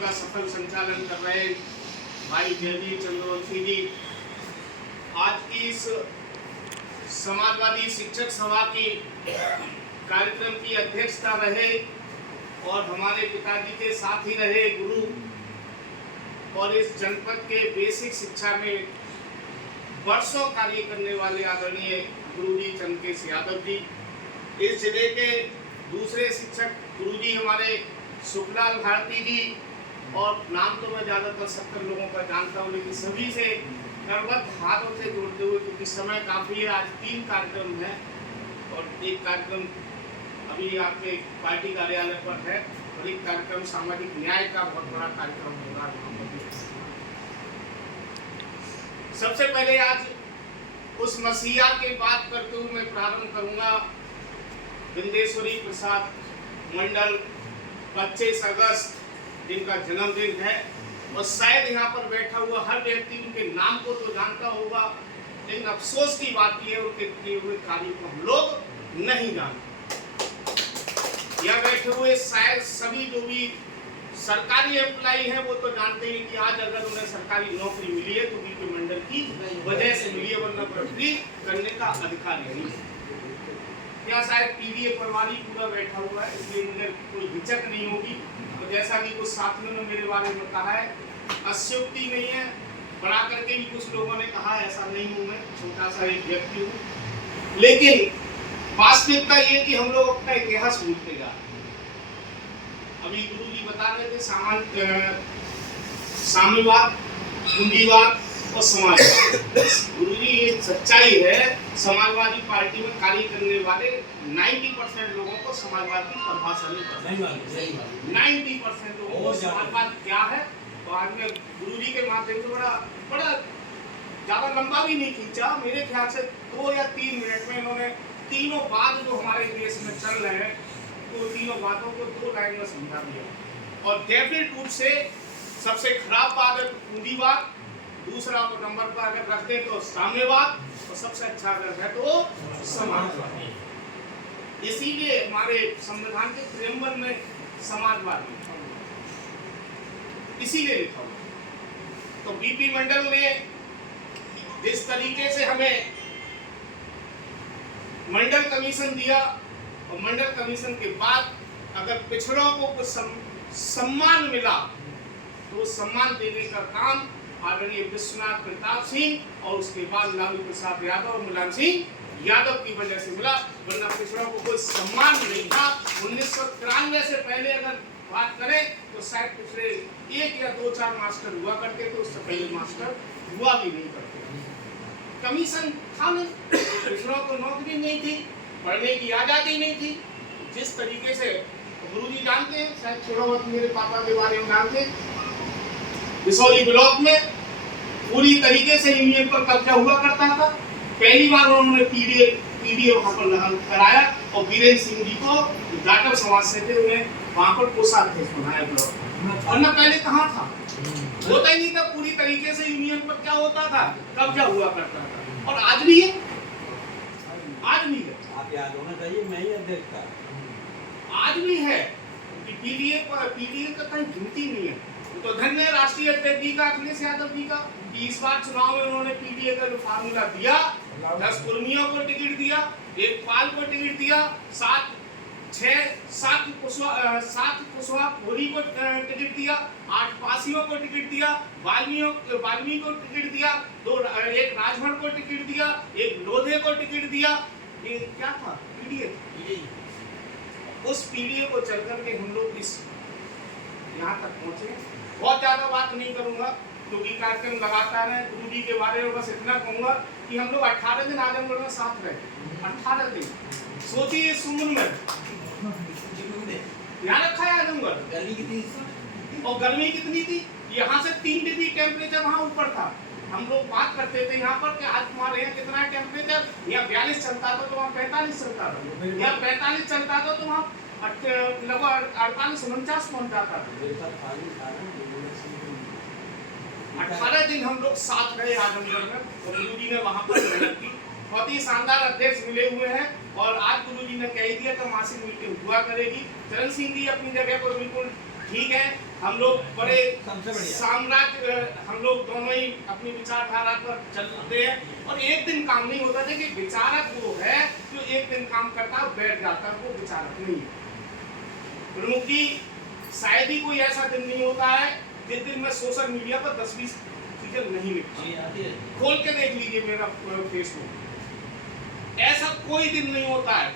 का सफल संचालन कर रहे भाई जयदीप चंद्रवंशी जी, आज की इस समाजवादी शिक्षक सभा की कार्यक्रम की अध्यक्षता रहे और हमारे पिताजी के साथ ही रहे गुरु, और इस जनपद के बेसिक शिक्षा में वर्षों कार्य करने वाले आदरणीय गुरुजी चंद्रकेश यादव जी, इस जिले के दूसरे शिक्षक गुरुजी हमारे सुखलाल भारती जी, और नाम तो मैं ज़्यादातर 70 लोगों का जानता हूँ, लेकिन सभी से करवत हाथों से जोड़ते हुए, क्योंकि समय काफ़ी है, आज 3 कार्यक्रम हैं और एक कार्यक्रम अभी आपके पार्टी कार्यालय पर है और एक कार्यक्रम सामाजिक न्याय का बहुत बड़ा कार्यक्रम होगा। सबसे पहले आज उस मसीहा की बात करते हुए मैं प्रारंभ करूंगा। बिंदेश्वरी प्रसाद मंडल 25 अगस्त जिनका जन्मदिन है, और शायद यहाँ पर बैठा हुआ हर व्यक्ति उनके नाम को तो जानता होगा, लेकिन अफसोस की बात यह है उनके किए हुए कार्य को हम लोग नहीं जानते। यहाँ बैठे हुए शायद सभी जो भी सरकारी एम्प्लॉई हैं वो तो जानते हैं कि आज अगर उन्हें सरकारी नौकरी मिली है तो बीपी मंडल की वजह से मिली है, वरना नौकरी करने का अधिकार नहीं है। यहाँ शायद पीडीए परिवार ही पूरा बैठा हुआ है, इसलिए मुझे कोई हिचक नहीं होगी। तो जैसा कि कुछ साथियों ने मेरे बारे में कहा है, अत्युक्ति नहीं है, बड़ा करके भी कुछ लोगों ने कहा, ऐसा नहीं हूँ मैं, छोटा सा एक व्यक्ति हूँ, लेकिन वास्तविकता ये कि हम लोग अपना इतिहास भूलते जा रहे हैं। अभी गुरुजी बता रहे थे साम्यवाद, पूंजीवाद और समाजवाद। गुरुजी ये सच्चाई है, समाजवादी पार्टी में कार्य करने वाले 90% लोगों को समाजवाद की परिभाषा नहीं पता। 90% लोगों को समाजवाद क्या है। तो आज मैं गुरुजी के माध्यम से बड़ा ज्यादा लंबा भी नहीं खींचा, मेरे ख्याल से 2 या 3 मिनट में इन्होंने तीनों बात जो हमारे देश में चल रहे हैं तो तीनों बातों को 2 लाइन में समझा दिया। और डेफिनेट रूप से सबसे खराब बात है पूंजीवाद, दूसरा नंबर पर अगर रख दें तो साम्यवाद, और सबसे अच्छा अगर है तो समाजवाद। इसीलिए हमारे संविधान के प्रेमबल में समाजवाद लिखा हुआ, इसीलिए लिखा हुआ। तो बीपी मंडल ने जिस तरीके से हमें मंडल कमीशन दिया, और मंडल कमीशन के बाद अगर पिछड़ों को कुछ सम्मान मिला तो सम्मान देने का काम आदरणीय विश्वनाथ प्रताप सिंह और उसके बाद लालू प्रसाद यादव और मुलायम सिंह यादव की वजह से मिला, वरना पिछड़ों को कोई सम्मान नहीं था। 1993 से पहले अगर बात करें तो शायद पिछड़े 1 या 2-4 मास्टर हुआ करते थे, उससे पहले मास्टर हुआ भी नहीं करते। कमीशन था नहीं, पिछड़ों को नौकरी नहीं थी, पढ़ने की आजादी नहीं थी। जिस तरीके से गुरुजी जानते हैं, शायद थोड़ा बहुत मेरे पापा के बारे में जानते हैं, बिसौली ब्लॉक में पूरी तरीके से यूनियन पर कब्जा हुआ करता था। पहली बार उन्होंने पीडीए वहां पर कराया और वीरेंद्र सिंह जी को जाटव समाज से थे, उन्हें वहां पर कोषाध्यक्ष बनाया ब्लॉक, वरना पहले कहाँ था, होता ही नहीं था। पूरी तरीके से यूनियन पर क्या होता था, कब्जा हुआ करता था। और आज भी है, आज भी है, आप याद होना चाहिए, मैं ही अध्यक्ष था, आज भी है कि पीडीए का कहीं गिनती नहीं है। तो धन्य राष्ट्रीय अध्यक्ष जी का, अखिलेश यादव जी का, कि इस बार चुनाव में उन्होंने पीडीए का जो फार्मूला दिया, 10 कुर्मियों को टिकट दिया, 1 पाल को टिकट दिया, 7 कुशवाहा भोरी को टिकट दिया, 8 पासियों को टिकट दिया, वाल्मीकि को टिकट दिया, 1 राजभर को टिकट दिया, 1 लोधे को टिकट दिया। ये क्या था, पीडीए। उस पीडीए को चल करके हम लोग इस यहाँ तक पहुँचे। बहुत ज़्यादा बात नहीं करूँगा क्योंकि कार्यक्रम लगातार है। गुरुजी के बारे में बस इतना कहूँगा कि हम लोग 18 दिन आजमगढ़ में साथ रहे, 18 दिन। सोचिए सुमन में यहाँ रखा है आजमगढ़, गर्मी कितनी थी और गर्मी कितनी थी, यहाँ से 3 डिग्री टेम्परेचर वहाँ ऊपर था। हम लोग बात करते थे यहाँ पर कि आज तुम्हारे यहाँ कितना है टेम्परेचर, यहाँ 42 चलता था तो वहाँ 45 चलता था, यहाँ 45 चलता था तो वहाँ लगभग 48-49 पहुँच जाता था। 18 दिन हम लोग साथ रहे आजमगढ़ में, और गुरुजी ने वहाँ पर मेहनत की। बहुत ही शानदार अध्यक्ष मिले हुए हैं, और आज गुरुजी ने कह दिया तो मासिक मीटिंग हुआ करेगी। चरण सिंह जी अपनी जगह पर बिल्कुल ठीक है, हम लोग बड़े सबसे बढ़िया। साम्राज्य, हम लोग दोनों ही अपनी विचारधारा पर चलते हैं और एक दिन काम नहीं होता। देखिए विचारक वो है जो एक दिन काम करता है बैठ जाता है, वो विचारक नहीं है। प्रमुख जी शायद ही कोई ऐसा दिन नहीं होता है जिस दिन मैं सोशल मीडिया पर 10-20 चीजें नहीं लिखता। खोल के देख लीजिए मेरा फेसबुक, ऐसा कोई दिन नहीं होता है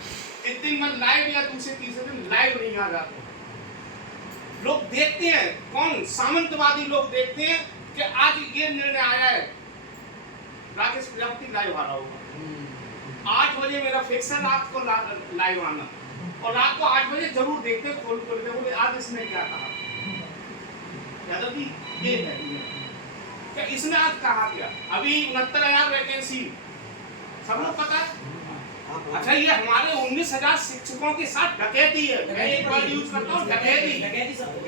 जिस दिन मैं लाइव या दूसरे तीसरे दिन लाइव नहीं आ जाता। लोग देखते हैं, कौन सामंतवादी लोग देखते हैं कि आज ये निर्णय आया है, राकेश प्रजापति लाइव आ रहा होगा 8 बजे मेरा फिक्स है रात को लाइव आना, और रात को 8 बजे जरूर देखते खोल के बोले आज इसने क्या कहा। यादव जी ये है क्या इसने आज कहा क्या? अभी 69,000 वैकेंसी सब लोग पता है। अच्छा ये हमारे 19,000 शिक्षकों के साथ डकैती है। मैं एक वर्ड यूज करता हूँ, डकैती।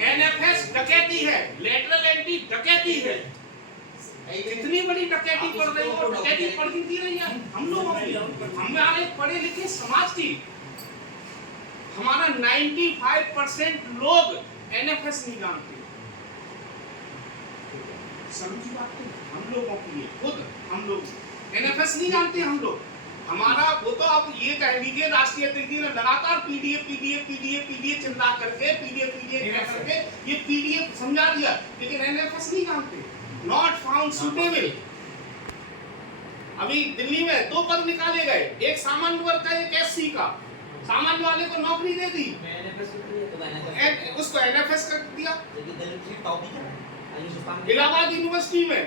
एनएफएस डकैती है, लेटरल एंट्री डकैती है। इतनी बड़ी डकैती पड़ रही है और डकैती पड़ती रही है हम लोगों की, हमारे पढ़े लिखे समाज की। हमारा 95% लोग एनएफएस नहीं जानते। समझी बात तो हम लोगों की है, खुद हम लोग एनएफएस नहीं जानते हम लोग। हमारा वो तो आप ये कह लीजिए राष्ट्रीय अध्यक्ष ने लगातार पीडीएफ चिल्ला करके पीडीएफ करके ये पीडीएफ समझा दिया, लेकिन एनएफएस नहीं जानते। Not found suitable. अभी दिल्ली में 2 पद निकाले गए, एक सामान्य वर्ग का, एक एससी का। सामान्य वाले को नौकरी दे दी, उसको एनएफएस कर दिया। इलाहाबाद यूनिवर्सिटी में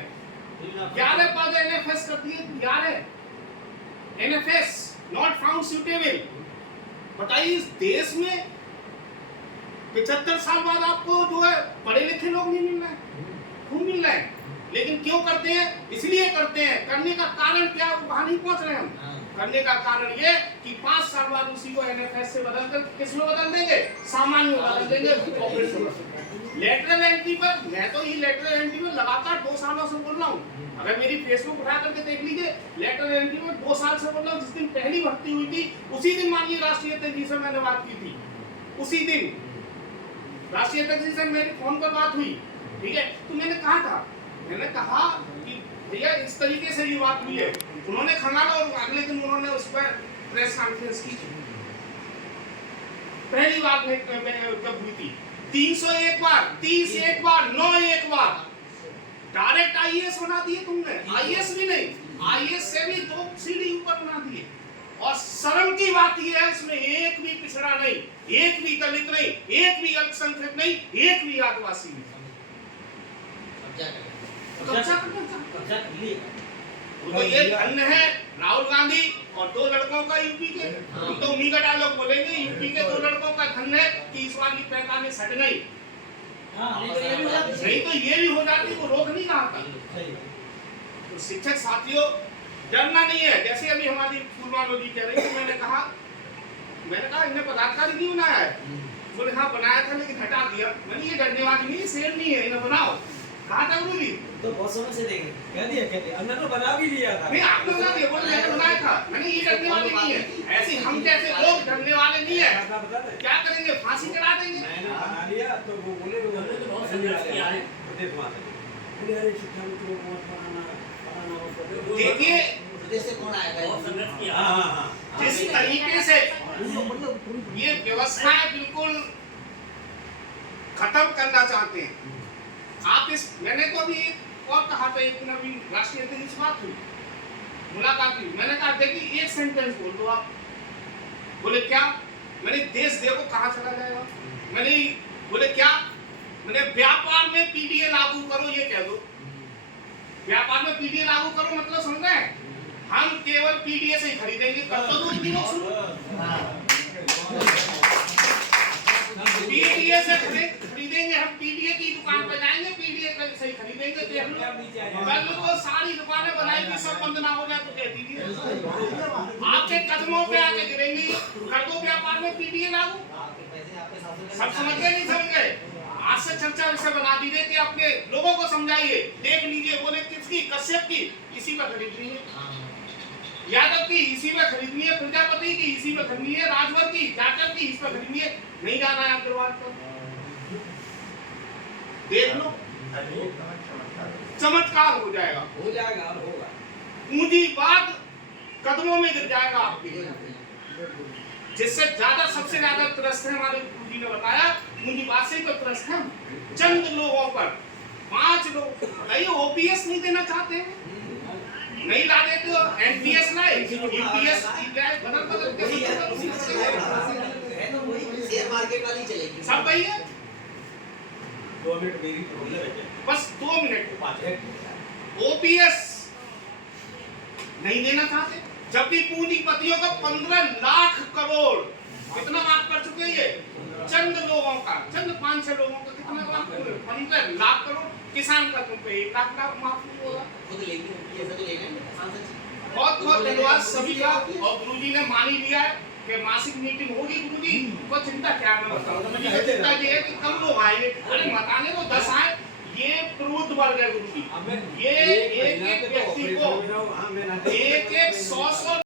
11 पद एनएफएस कर दिए, 11 एनएफएस नॉट फाउंड सुटेबल। बताइए इस देश में 75 साल बाद आपको जो है पढ़े लिखे लोग नहीं मिल रहे हैं, खूब मिल रहे हैं। लेकिन क्यों करते हैं? इसलिए करते हैं। करने का कारण क्या, वहां नहीं पहुंच रहे हम। करने का कारण ये कि 5 साल बाद उसी को एनएफएस से बदलकर किसमें बदल देंगे? सामान्य में बदल देंगे। लेटरल एंट्री पर, मैं तो ये लेटरल एंट्री में लगातार 2 सालों से बोल रहा हूँ। अगर मेरी फेसबुक उठा करके देख लीजिए, लेटरल एंट्री में 2 साल से बोल रहा हूँ। जिस दिन पहली भर्ती हुई थी उसी दिन माननीय राष्ट्रीय अध्यक्ष जी से मैंने बात की थी। उसी दिन राष्ट्रीय अध्यक्ष जी से मेरी फोन पर बात हुई, ठीक है। तो मैंने कहा था, मैंने कहा कि भैया इस तरीके से ये बात हुई है। उन्होंने खंगाला और अगले दिन उन्होंने उस पर प्रेस कॉन्फ्रेंस की। पहली बात जब हुई थी 301 बार, 31 बार, 91 बार डायरेक्ट आईएएस बना दिए तुमने। आईएएस भी नहीं, आईएएस से भी 2 सीढ़ी ऊपर बना दिए। और शर्म की बात यह है उसमें एक भी पिछड़ा नहीं, एक भी दलित नहीं, एक भी अल्पसंख्यक नहीं, एक भी आदिवासी नहीं। तो ये धन्य है राहुल गांधी और 2 लड़कों का यूपी के। हम तो उन्हीं का डायलॉग बोलेंगे, यूपी के 2 लड़कों का धन्य है कि इस बार की 45 हट गई। नहीं तो ये भी हो जाती, वो रोक नहीं रहा था। तो शिक्षक साथियों डरना नहीं है। जैसे अभी हमारी फूलवालो जी कह रही थी, मैंने कहा इन्हें पदाधिकारी क्यों बनाया है? बोले हाँ बनाया था लेकिन हटा दिया। मैंने ये डरने वाली नहीं, शेर नहीं है, इन्हें बनाओ। कहा था उन्होंने तो बहुत समय से देख कह दिया हमने तो बना भी लिया था। नहीं आपने बना दिया, बोले मैंने बनाया था। मैंने ये डरने वाली नहीं है, ऐसे हम जैसे लोग डरने वाले नहीं है। क्या करेंगे? फांसी चढ़ा देंगे। मैंने बना लिया तो वो बोले देखिए जिस तरीके से ये व्यवस्था बिल्कुल खत्म करना चाहते हैं आप। इस मैंने तो अभी और कहा था, एक दिन अभी राष्ट्रीय अध्यक्ष से बात हुई, मुलाकात हुई। मैंने कहा देखिए एक सेंटेंस बोल दो आप। बोले क्या? मैंने देश देखो कहाँ चला जाएगा। मैंने बोले क्या? मैंने व्यापार में पीडीए लागू करो, ये कह दो। व्यापार में पीडीए लागू करो मतलब समझ रहे हैं? हम केवल पीडीए से ही खरीदेंगे। कर दो पीडीए से खरीदेंगे हम। पीडीए की दुकान पर जाएंगे, पीडीए से ही खरीदेंगे। कल को सारी दुकानें बनाएंगी, सब बंद ना हो जाए तो कह दीजिए आपके कदमों पे आके गिरेंगे। कर दो व्यापार में पीडीए लागू। सब समझ गए नहीं समझ गए? आज से चर्चा विषय बना दीजिए कि अपने लोगों को समझाइए। देख लीजिए, बोले किसकी? कश्यप की, इसी पर खरीदनी है। यादव की, इसी में खरीदनी है। प्रजापति की, इसी में खरीदनी है। राजभर की, जाटव की, इस पर खरीदनी है। नहीं जाना है अग्रवाल पर। देख लो, चमत्कार हो जाएगा, हो जाएगा और होगा। पूंजीवाद कदमों में गिर जाएगा आपके। जिससे ज्यादा सबसे ज्यादा त्रस्त है, हमारे गुरु जी ने बताया, पूंजीवाद से तो त्रस्त है चंद लोगों पर। 5 लोग बताइए, ओपीएस नहीं देना चाहते हैं, नहीं ला देते हो, एनपीएस लाए, यूपीएस लाए, बदल के शेयर मार्केट वाली चलेगी सब वही है। 2 मिनट मेरी बोले बेटे। बस 2 मिनट। 5 ओपीएस नहीं देना चाहते, जबकि पूंजीपतियों का 15 लाख करोड़ कितना माफ कर चुके ये चंद लोगों का, चंद 5-6 लोगों का कितना माफ, 15 लाख करोड़। किसान का तुम पे 1 लाख माफ नहीं होगा। खुद लेगी, ऐसा तो लेना है सांसद जी। बहुत बहुत धन्यवाद सभी का। और गुरुजी ने मान ही लिया है कि मासिक मीटिंग होगी। गुरुजी को चिंता क्या, मैं बताऊं, मुझे चिंता ये है कि कम लोग आएंगे। अरे मत आने दो, 10 आए, ये प्रबुद्ध वर्ग है गुरुजी। ये एक व्यक्ति को 1-1 100-100